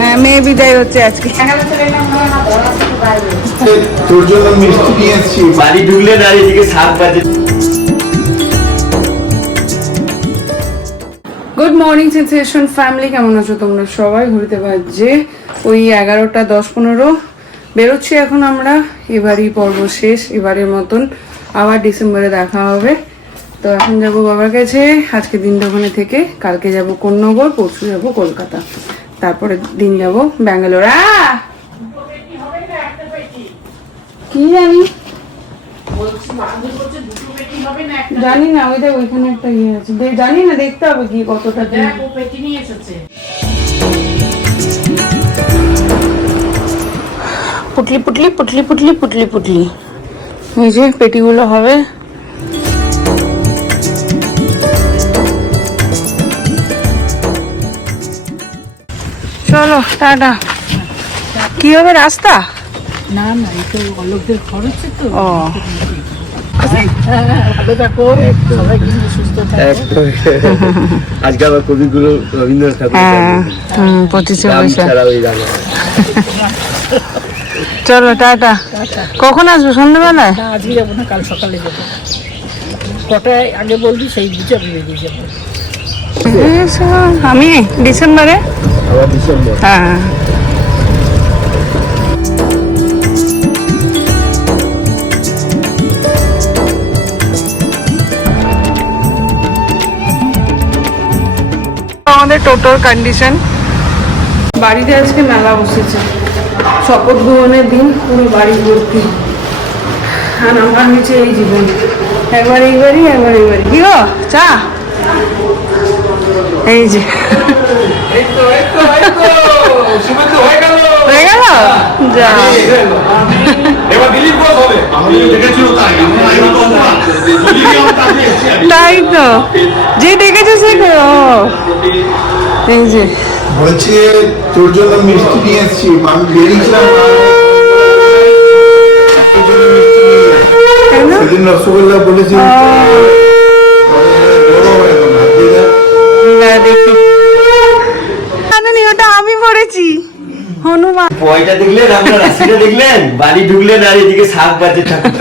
হ্যাঁ, মেয়ে বিদায় হচ্ছে আজকে। তোর জন্য মিষ্টি নিয়ে এসেছি। বাড়ি ঢুকলে না এদিকে 7 বাজে। গুড মর্নিং সেন্সেশন ফ্যামিলি, কেমন আছো তোমরা সবাই? ঘুরতে বাজছে ওই 11টা 10-15 বেরোচ্ছি এখন আমরা। এবারই পর্ব শেষ, এবারের মতন আবার ডিসেম্বরে দেখা হবে। তো এখন যাবো বাবার কাছে, আজকে দিনটা ওখানে থেকে কালকে যাব কোন্নগর, পরশু যাব কলকাতা, তারপরে দিন যাব ব্যাঙ্গালোর। কি জানি, জানি না, ওই দেখ ওইখানে একটা ইয়ে আছে, জানি না, দেখতে হবে কি কতটা পুটলি পুটলি পুটলি পুটলি পুটলি পুটলি। এই যে পেটিগুলো হবে। চলো টাটা। কি হবে রাস্তা? না না, এই তো অলোকদের ঘর হচ্ছে তো। ও ভালো থাকো, সবাই কিন্তু সুস্থ থাকো। আজকে আবার কবিগুরু রবীন্দ্রনাথ ঠাকুর। হ্যাঁ, 25শে বৈশাখ। চলো টাটা। কখন আসবো? সন্ধ্যাবেলায়? না, আজকে যাবো না, কাল সকালে যাবো। কটায় আগে বলবি সেই বুঝে আমি বেরিয়ে যাবো। আমি ডিসেম্বরে। হ্যাঁ, আমাদের টোটোর কন্ডিশন। বাড়িতে আজকে মেলা বসেছে, শপথ গ্রহণের দিন, পুরো বাড়ি ভর্তি। আর আমার হয়েছে এই জীবন, একবার এইবারই একবার এইবারই। কি গো চা? এই যে হয়ে গেল যা। তাই তো, যে দেখেছে সে। এই যে বলছি তোর জন্য মিষ্টি নিয়ে এসেছি। আমি বেরিয়েছিলাম সেদিন রসগোল্লা বলেছি। ওটা আমি পড়েছি, হনুমান। পয়টা দেখলেন আপনারা, রাশিটা দেখলেন? বাড়ি ঢুকলেন আর এদিকে 7 বাজে ঠাকুর।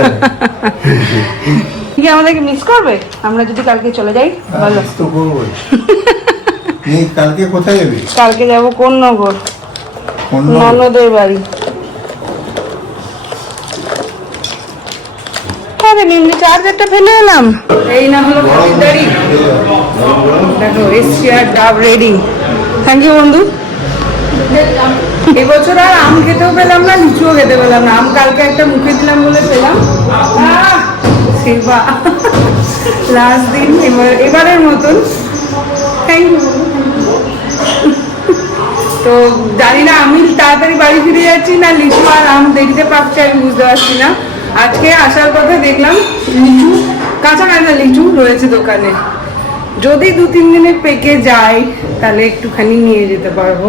কি আমাদেরকে মিস করবে আমরা যদি কালকে চলে যাই? বলো তো করবোই। কালকে কোথায় যাবি? কালকে যাবো কোন্নগর, ননদের বাড়ি। চার্জারটা ফেলে এলাম। এই না হলো খরিদ্দারি। দেখো এসছি আর ডাব রেডি। থ্যাংক ইউ বন্ধু। এবছর আর আম খেতেও পেলাম না, লিচুও খেতে পেলাম না। আম কালকে একটা মুখে দিলাম বলে পেলাম। সেবা লাস্ট দিন এবারের মতন। Thank you. তো জানি না আমি তাড়াতাড়ি বাড়ি ফিরে যাচ্ছি না লিচু আর আম দেখতে পাচ্ছি, আমি বুঝতে পারছি না। আজকে আসার কথা দেখলাম লিচু, কাঁচা কাঁচা লিচু রয়েছে দোকানে। যদি 2-3 দিনে পেকে যায় তাহলে একটুখানি নিয়ে যেতে পারবো।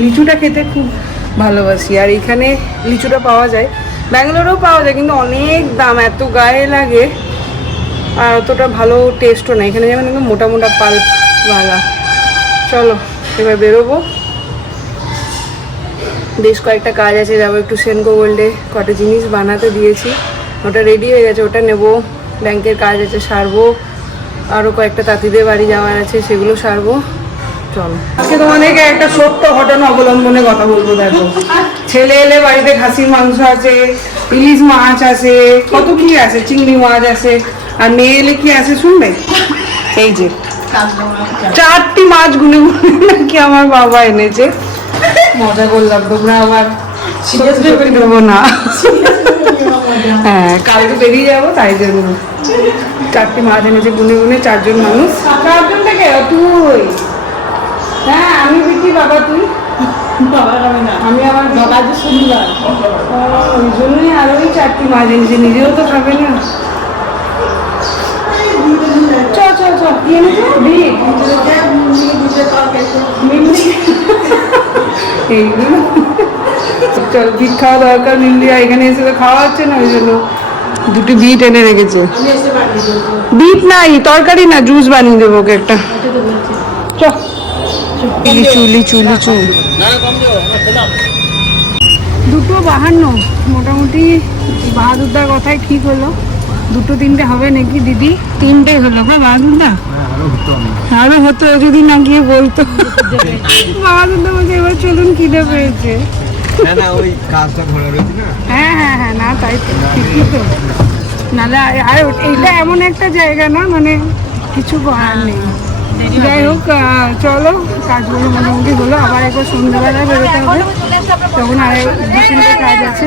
লিচুটা খেতে খুব ভালোবাসি, আর এখানে লিচুটা পাওয়া যায়, ব্যাঙ্গালোরেও পাওয়া যায়, কিন্তু অনেক দাম, এত গায়ে লাগে, আর অতটা ভালো টেস্টও নেই। এখানে যেমন একদম মোটা মোটা পাল্পওয়ালা। চলো এবার বেরোবো, বেশ কয়েকটা কাজ আছে, যাবো একটু সেনকো গোল্ডে, কটা জিনিস বানাতে দিয়েছি, ওটা রেডি হয়ে গেছে, ওটা নেবো। ব্যাংকের কাজ আছে সারবো, আরও কয়েকটা তাঁতিদের বাড়ি যাওয়ার আছে, সেগুলো সারবো। চলো আজকে তোমাদেরকে একটা সত্য ঘটনা অবলম্বনে কথা বলবো। দেখো, ছেলে এলে বাড়িতে খাসির মাংস আছে, ইলিশ মাছ আছে, কত কি আছে, চিংড়ি মাছ আছে, আর মেয়ে এলে কি আছে শুনবে? এই যে 4টি মাছ গুনে গুনে নাকি আমার বাবা এনেছে। মজা করলাম, তোমরা আবার দেবো না। হ্যাঁ, কালকে বেরিয়ে যাবো, তাই জন্য 4টি মাছ এনেছে গুনে গুনে, 4 জন মানুষ। 4 জন থেকে তুই? হ্যাঁ, আমি বিকি, বাবা তুই? আমি আমার বাবা যে সুন্দর, ওই জন্যই আরো 4টি মাছ এনেছে, নিজেও তো খাবে না। চল বিট খাওয়া দরকার, ইন্ডিয়া এখানে এসে তো খাওয়া হচ্ছে না, ওই জন্য 2টি বিট এনে রেখেছে। বিট নাই, তরকারি না, জুস বানিয়ে দেবো ওকে একটা। চ লিচু লিচু লিচু 252 মোটামুটি বাহাদুরদার কথাই ঠিক হলো, 2-3টে হবে নাকি দিদি? 3টেই হলো। হ্যাঁ বাহাদুরদা, আরো হতো যদি না গিয়ে বলতো। বাহাদুরদা বলছে এবার চলুন, খিদে পেয়েছে। হ্যাঁ হ্যাঁ হ্যাঁ, না তাই তো, ঠিকই তো। নাহলে আর এইটা এমন একটা জায়গা না, মানে কিছু করার নেই। যাই হোক, চলো, কাজগুলো মোটামুটি হলো। আবার একবার সন্ধ্যাবেলায় বেরোতে হবে, তখন আর 2-3টে কাজ আছে,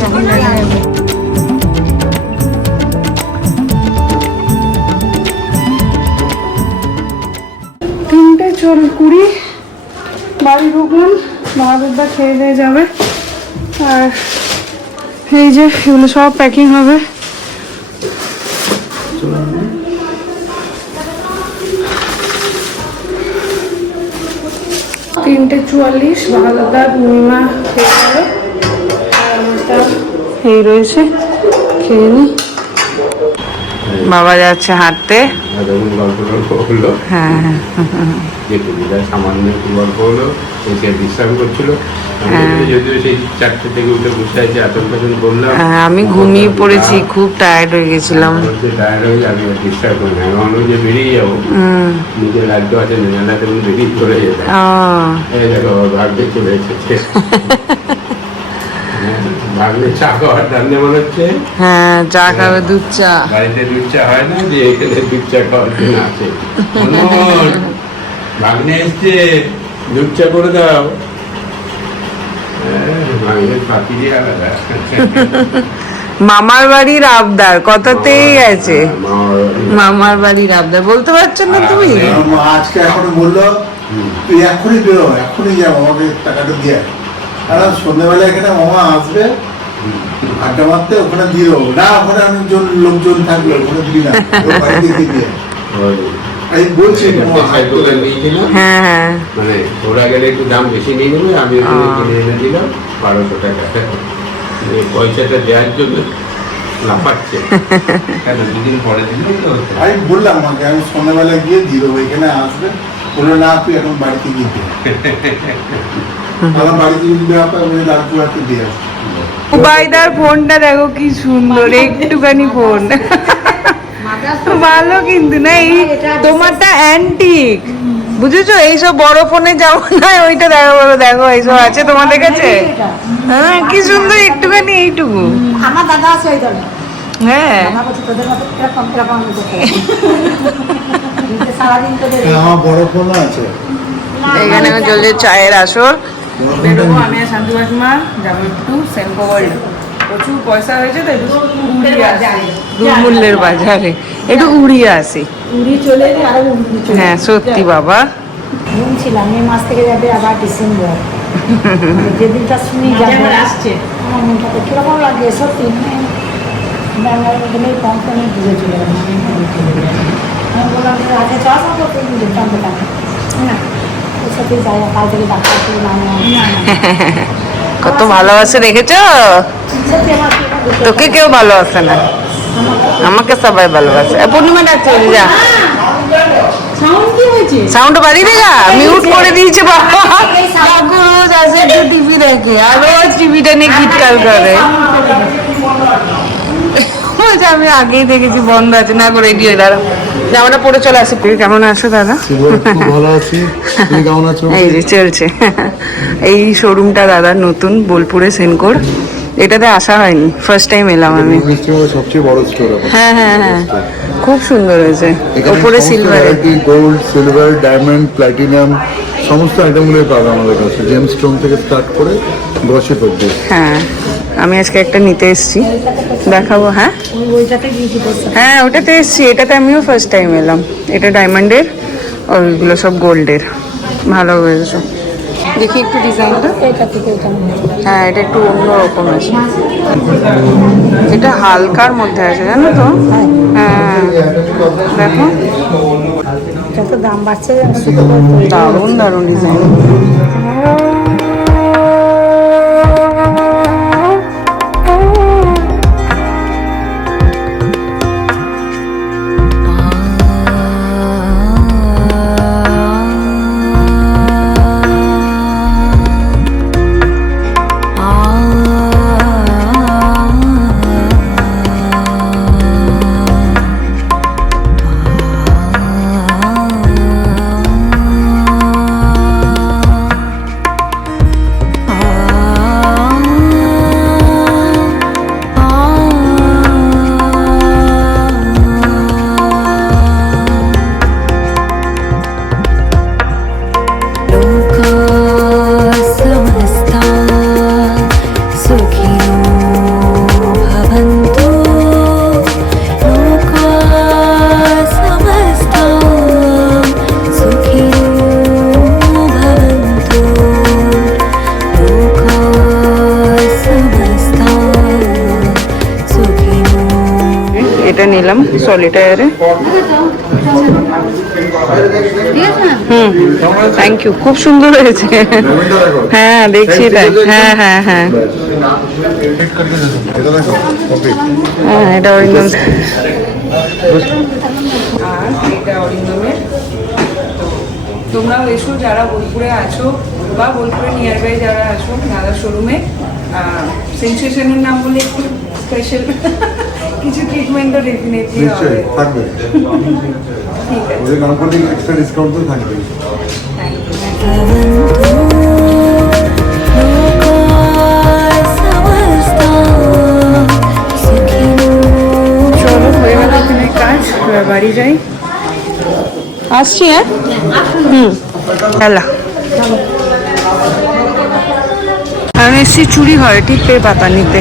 তখন দেখা যাবে। 3:20 বাড়ি ঢুকলাম। বাহাদুরদা খেয়ে দিয়ে যাবে, আর এই যে এগুলো সব প্যাকিং হবে। তিনটে 44 বাহাদুরদা পূর্ণিমা খেয়ে গেল, আর আমারটা এই রয়েছে, খেয়ে নি। বাবা যাচ্ছে হাঁটতে। গল্প হলো, হ্যাঁ যে টুকিটা সামান্য একটু গল্প হলো, সে বিশ্রাম করছিল। যদিও সেই 4টে থেকে উঠে বসে আছে, আতঙ্ক বললাম আমি ঘুমিয়ে পড়েছি, খুব টায়ার্ড হয়ে গেছিলাম। টায়ার্ড হয়ে আমি ডিস্টার্ব করি না, আমি যে বেরিয়ে যাবো, নিজের রাজ্য আছে নেনালা, তেমন বেরিয়ে চলে যেতাম। এই দেখো ভাগ্যে চলে এসেছে। ভাগ্যে চা খাওয়ার টান্ডে মনে হচ্ছে। হ্যাঁ, চা খাবে, দুধ চা। বাড়িতে দুধ চা হয় না, যে এখানে দুধ চা খাওয়ার জন্য আছে। ভাগ্নে এসছে, দুধ চা করে দাও। ভাগ্নের পাখি দিয়ে আলাদা। মামার বাড়ির আবদার কথাতেই আছে, মামার বাড়ির আবদার বলতে পারছো না তুমি? আজকে এখনো বললো তুই এখনই বেরো, এখনই যাবো, আমাকে টাকাটা দিয়ে। কারণ সন্ধ্যেবেলা এখানে মামা আসবে আড্ডা মারতে, ওখানে দিয়ে দেবো না, ওখানে অনেকজন লোকজন থাকবে, ওখানে দিবি না, বাড়িতে দিয়ে। আমি বলছি হ্যাঁ হ্যাঁ, মানে ওরা গেলে একটু দাম বেশি নিয়ে নেবে, আমি কিনে এনে দিলাম 1200 টাকা। পয়সাটা দেওয়ার জন্য লাফাচ্ছে। কেন 2 দিন পরে দিলেই তো হতো। আমি বললাম আমাকে, আমি সন্ধ্যাবেলা গিয়ে দিয়ে দেবো, এখানে আসবে। বললো না, তুই এখন বাড়িতে গিয়ে দে। আমার বাড়িতে যদি দেওয়া পায়, ওই লালপুরাতে দিয়ে আসবে। উবাইদার ফোনটা দেখো কি সুন্দর, একটুখানি ফোন ভালো, কিন্তু না এই তোমারটা অ্যান্টিক, বুঝেছো? এইসব বড় ফোনে যাবো না, ওইটা দেখো, বলো দেখো এইসব আছে তোমাদের কাছে। হ্যাঁ, কি সুন্দর, একটুখানি এইটুকু। আমার দাদা আছে ওই দলে, হ্যাঁ, দাদা বলছে তোদের মতো এরকম এরকম করতে হবে। সারাদিন তোদের আমার বড় ফোনও আছে। এখানে চলছে চায়ের আসর। বেরোবো আমি আর শান্তি মাসিমা, যাবো একটু সেনকো ওয়ার্ল্ড। প্রচুর পয়সা হয়েছে তো, একটু উড়িয়ে আসি, দুর্মূল্যের বাজারে একটু উড়িয়ে আসি। উড়ি চলে এলে আরো উড়ি চলে। হ্যাঁ সত্যি বাবা, শুনছিলাম মে মাস থেকে যাবে আবার ডিসেম্বর, যেদিনটা শুনি যাবে আসছে। আমার মনটা তো কিরকম লাগে সত্যি, ব্যাঙ্গালোর গেলে কম কমে বুঝে চলে গেলাম। আমি বললাম রাতে চাষ করতে যেতাম বেটা, হ্যাঁ সত্যি যাই, কাল থেকে ডাক্তার করে নাম কত ভালোবাসে দেখেছো? সত্যি আমার তোকে কেউ ভালোবাসে না, আমাকে সবাই ভালোবাসে। পূর্ণিমা ডাকছে, যা সাউন্ড কি হয়েছে? সাউন্ড বাড়িয়ে দে, যা মিউট করে দিয়েছে বাবা। রোজ আসে একটু টিভি দেখে, আর রোজ টিভিটা নিয়ে গিটকাল করে। বলছে আমি আগেই দেখেছি বন্ধ আছে, না করে রেডি হয়ে দাঁড়া, জামাটা পরে চলে আসি। কেমন আছো দাদা? ভালো আছি, তুমি কেমন আছো? এই যে চলছে। এই শোরুমটা দাদার নতুন, বোলপুরে সেনকোর। এটাতে আসা হয়নি, ফার্স্ট টাইম এলাম আমি। সবচেয়ে বড় স্টোর। হ্যাঁ হ্যাঁ হ্যাঁ, খুব সুন্দর হয়েছে। ওপরে silver, gold, silver, diamond, platinum সমস্ত আইটেমগুলোই পাবে আমাদের কাছে, জেমস স্টোন থেকে স্টার্ট করে গ্রসারি অবধি। হ্যাঁ আমি আজকে একটা নিতে এসেছি, দেখাবো। হ্যাঁ ওইটাতে গিয়েছি বসে। হ্যাঁ ওটাতে এসেছি, এটাতে আমিও ফার্স্ট টাইম এলাম। এটা ডায়মন্ডের, ওইগুলো সব গোল্ডের। ভালো হয়েছে, দেখি একটু ডিজাইনটা। এটা থেকে এটা মনে হয়। হ্যাঁ এটা একটু অন্যরকম আছে, এটা হালকার মধ্যে আছে জানো তো। হ্যাঁ দেখো, যত দাম বাড়ছে দারুণ দারুণ ডিজাইন। এটা নিলাম সলিটায়ারে। থ্যাংক ইউ, খুব সুন্দর হয়েছে। হ্যাঁ দেখছি তাই, হ্যাঁ হ্যাঁ হ্যাঁ হ্যাঁ, এটা অরিন্দম। আর এটা অরিন্দমের। তোমরাও এসো যারা বোলপুরে আছো বা বোলপুরে নিয়ার বাই যারা আছো দাদার শোরুমে। সেন্সেশনের নাম বলে একটু স্পেশাল কিছু ট্রিটমেন্টও ডেফিনেটলি হবে। থাকবে, ঠিক আছে, ওদের কোম্পানি এক্সট্রা ডিসকাউন্ট তো থাকবে। চলো হয়ে গেল ওখানে কাজ, এবার বাড়ি যাই। আসছি, হ্যাঁ হ্যালো। আমি এসছি চুরি ঘরে টিপে পাতা নিতে।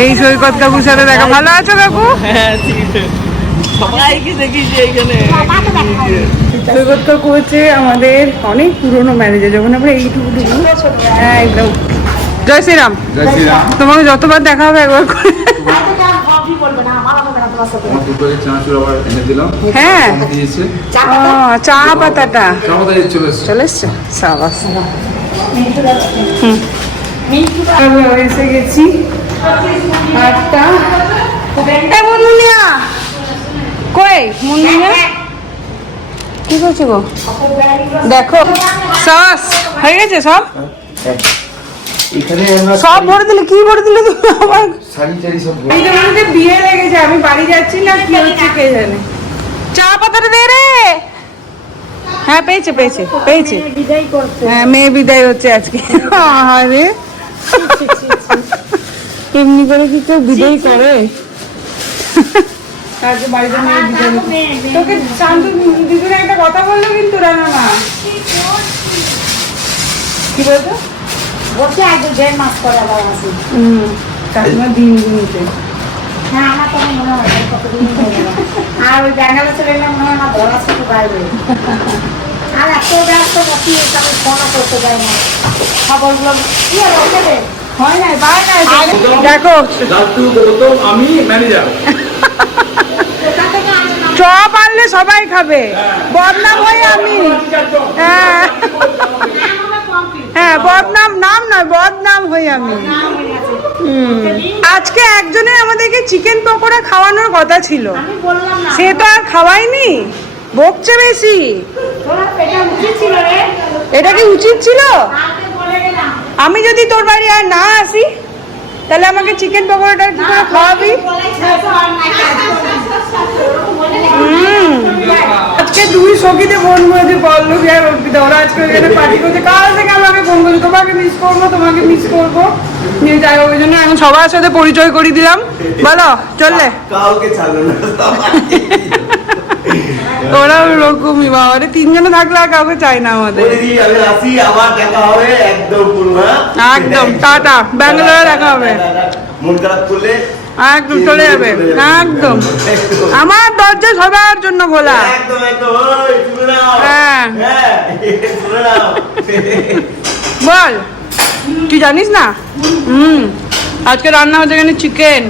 এই সৈকত কাকুর সাথে দেখা। ভালো আছো কাকু? সৈকত কাকু হচ্ছে আমাদের অনেক পুরনো ম্যানেজার, যখন আমরা এইটুকু হ্যাঁ একদম। জয় শ্রীরাম। তোমাকে যতবার দেখা হবে একবার করে। হ্যাঁ চা পাতাটা চলে এসছে। সাবাস, এসে গেছি 8টা। মুন্নুনিয়া কই? মুন্নুনিয়া কি করছো গো? দেখো সাবাস হয়ে গেছে সব। এখানে সব ভরে দিলে, কি ভরে দিলে তুমি আমার? শাড়ি টাড়ি সব এইটার মধ্যে বিয়ে লেগেছে, আমি বাড়ি যাচ্ছি না কি হচ্ছে কে জানে। চা পাতাটা দে রে। হ্যাঁ পেয়েছে পেয়েছে পেয়েছে। হ্যাঁ মেয়ে বিদায় হচ্ছে আজকে। আরে এমনি করে কি কেউ বিদায় করে? আজকে বাড়িতে মেয়ে বিদায় হচ্ছে। তোকে শান্ত দিদুর একটা কথা বললো কিন্তু রানা মা। কি বলতো? বলছে আজ 1.5 মাস পরে আবার আসি। কাকিমা দিন গুনতে। হ্যাঁ আমার তো মনে হয় কতদিন হয়ে গেল। আর ওই ব্যাঙ্গালোর চলে এলাম মনে হয় আমার ধরা শুধু বাইরে। আর এত ব্যস্ত বসি তাকে ফোনও করতে যায় না। খবরগুলো কি হলো ওকে? হয় নাই পায় নাই। দেখো আমি ম্যানেজার। চপ আনলে সবাই খাবে, বদনাম হই আমি। হ্যাঁ হ্যাঁ বদনাম, নাম নয় বদনাম হই আমি। আজকে একজনের আমাদেরকে চিকেন পকোড়া খাওয়ানোর কথা ছিল, আমি বললাম না সে তো আর খাওয়াইনি, বকছে বেশি। তোরা এটা উচিত ছিল রে। এটা কি উচিত ছিল? কালকে বলে গেলাম আমি যদি তোর বাড়ি আর না আসি তাহলে আমাকে চিকেন পকোড়াটা কি করে খাওয়াবি? আজকে দুই সখীতে ফোন করেছে, পল্লবী আর অর্পিতা। ওরা আজকে ওখানে পার্টি করছে, কাল থেকে আমাকে ফোন করছে, তোমাকে মিস করবো তোমাকে মিস করবো। নিয়ে যাই, ওই জন্য এখন সবার সাথে পরিচয় করে দিলাম। বলো চললে কাউকে ছাড়লো না। ওরা ওরকমই, বাবা রে 3 জনে থাকলে আর কাউকে চাই না আমাদের। বলে দিই আমি আসি, আবার দেখা হবে একদম পুরো। একদম টাটা, ব্যাঙ্গালোরে দেখা হবে। মন খারাপ করলে একদম চলে যাবে, একদম আমার দরজা সবার জন্য খোলা। একদম একদম। ওই শুনে নাও। হ্যাঁ। হ্যাঁ শুনে নাও। বল তুই জানিস না? আজকে রান্না হচ্ছে এখানে চিকেন।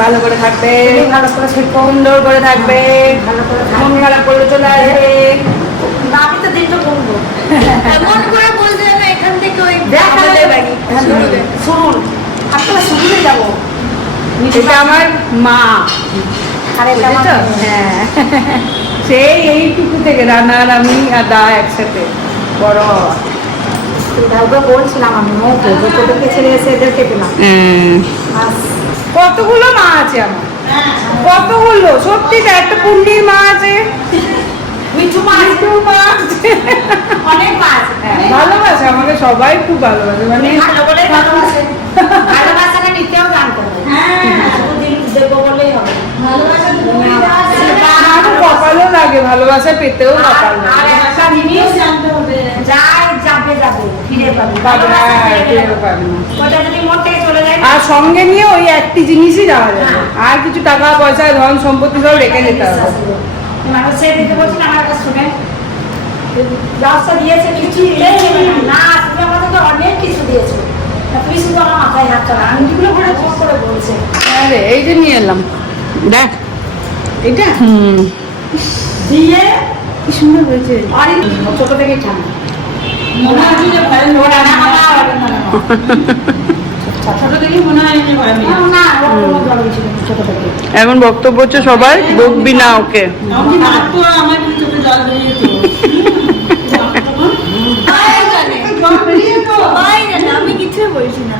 ভালো করে থাকবে, ভালো করে শিখবো, সুন্দর করে থাকবে, ভালো করে মন খারাপ করলে চলে আসবে। আমি তো দিনটা বলবো এমন করে বলতে হবে এখান থেকে ওই আমাদের বাড়ি। শুনুন আপনারা শুনতে যাবো। এটা আমার মা, আর এটা আমার বুঝেছো? হ্যাঁ সেই এইটুকু থেকে রান্না আর আমি আর দা একসাথে বড়। ওকে বলছিলাম আমি ওদেরকে ছেড়ে এসে এদেরকে পেলাম। বাস কতগুলো মা আছে আমার, কতগুলো, সত্যি তো একটা পুণ্যির মা আছে, মিঠু মাছ মিঠুর মা আছে। অনেক মাছ হ্যাঁ, ভালোবাসে আমাকে সবাই খুব ভালোবাসে, মানে ভালো বলে ভালোবাসে। ভালোবাসাটা নিতেও জানতে হবে। শুধু দিন দেবো বলেই হবে। আমার কপালও লাগে, ভালোবাসা পেতেও কপাল আর লাগে। একটা জিনিস জানতে হবে, যাই যাবে যাবে ফিরে পাবে। পাবে না, ভালোবাসা ফিরে ফিরে পাবে। পাবে না। ওটা যদি মন থেকে চলে যায় আর সঙ্গে নিয়ে ওই একটি জিনিসই যাওয়া যাবে, আর কিছু টাকা পয়সা ধন সম্পত্তি সব রেখে যেতে হবে। মানুষের দিকে বলছি না, আমার কাছে শুনে ব্যবস্থা দিয়েছে কিছু না, তুমি আমাদের তো অনেক কিছু দিয়েছো। তুমি শুধু আমার মাথায় হাত চালা আংটিগুলো ঘরে চোখ করে বলছে আরে এই যে নিয়ে এলাম দেখ এটা হুম দিয়ে কি সুন্দর হয়েছে আরে ছোট থেকে ঠান্ডা মনে হয় যে ভয় ওরা না ছোট থেকে মনে হয় যে ভয় না ওর কোনো জল হয়েছিল ছোট থেকে এখন বক্তব্য হচ্ছে সবাই বকবি না ওকে আমি ভাত তো আমার চোখে জল বেরিয়ে যেত জল বেরিয়ে তো ভাই না আমি কিছুই বলছি না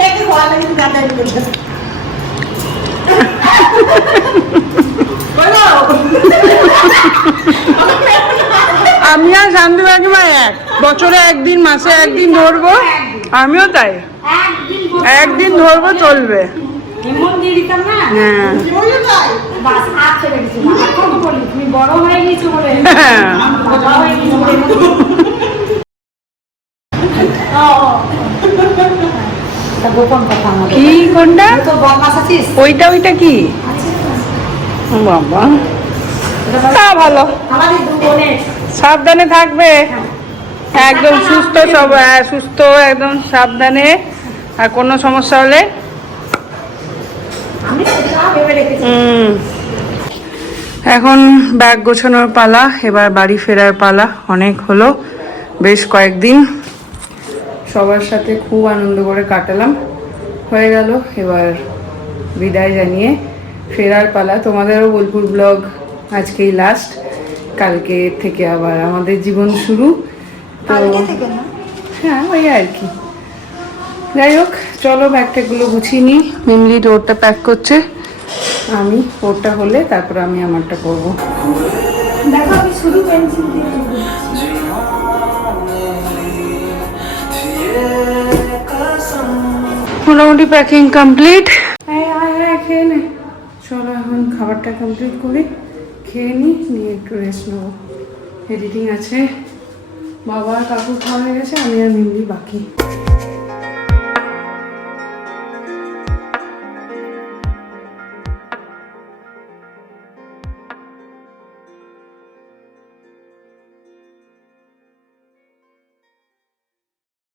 একটু ভালো লাগে গাতাই বলছে আমি আর শান্তি কাকিমা এক বছরে একদিন মাসে একদিন ধরবো আমিও তাই একদিন ধরবো চলবে এমন দিয়ে দিতাম না হ্যাঁ বাস হাত ছেড়ে গেছে এখন তো বলি তুমি বড় হয়ে গেছো বলে হ্যাঁ। বড় হয়ে গেছো বলে এটা গোপন কথা আমাদের কি কোনটা তুই তো বদমাস আছিস ওইটা কি ও বাবা তা ভালো আমাদের দু বোনের সাবধানে থাকবে একদম সুস্থ সব সুস্থ একদম সাবধানে আর কোনো সমস্যা হলে আমি সেটা ভেবে রেখেছি এখন ব্যাগ গোছানোর পালা এবার বাড়ি ফেরার পালা অনেক হলো বেশ কয়েকদিন সবার সাথে খুব আনন্দ করে কাটালাম হয়ে গেল এবার বিদায় জানিয়ে ফেরার পালা তোমাদেরও বোলপুর ব্লগ আজকেই লাস্ট কালকে থেকে আবার আমাদের জীবন শুরু তো হ্যাঁ ওই আর কি যাই হোক চলো ব্যাগটাগুলো গুছিয়ে নিই মিমলি ওরটা প্যাক করছে আমি ওরটা হলে তারপর আমি আমারটা করবো দেখো আমি শুধু পেন্সিল দিয়ে মোটামুটি প্যাকিং কমপ্লিট হ্যাঁ খেয়ে নে চলো এখন খাবারটা কমপ্লিট করি খেয়ে নিয়ে একটু রেস্ট নেবো এডিটিং আছে বাবা কাকু খাওয়া হয়ে গেছে আমি আর মিমলি বাকি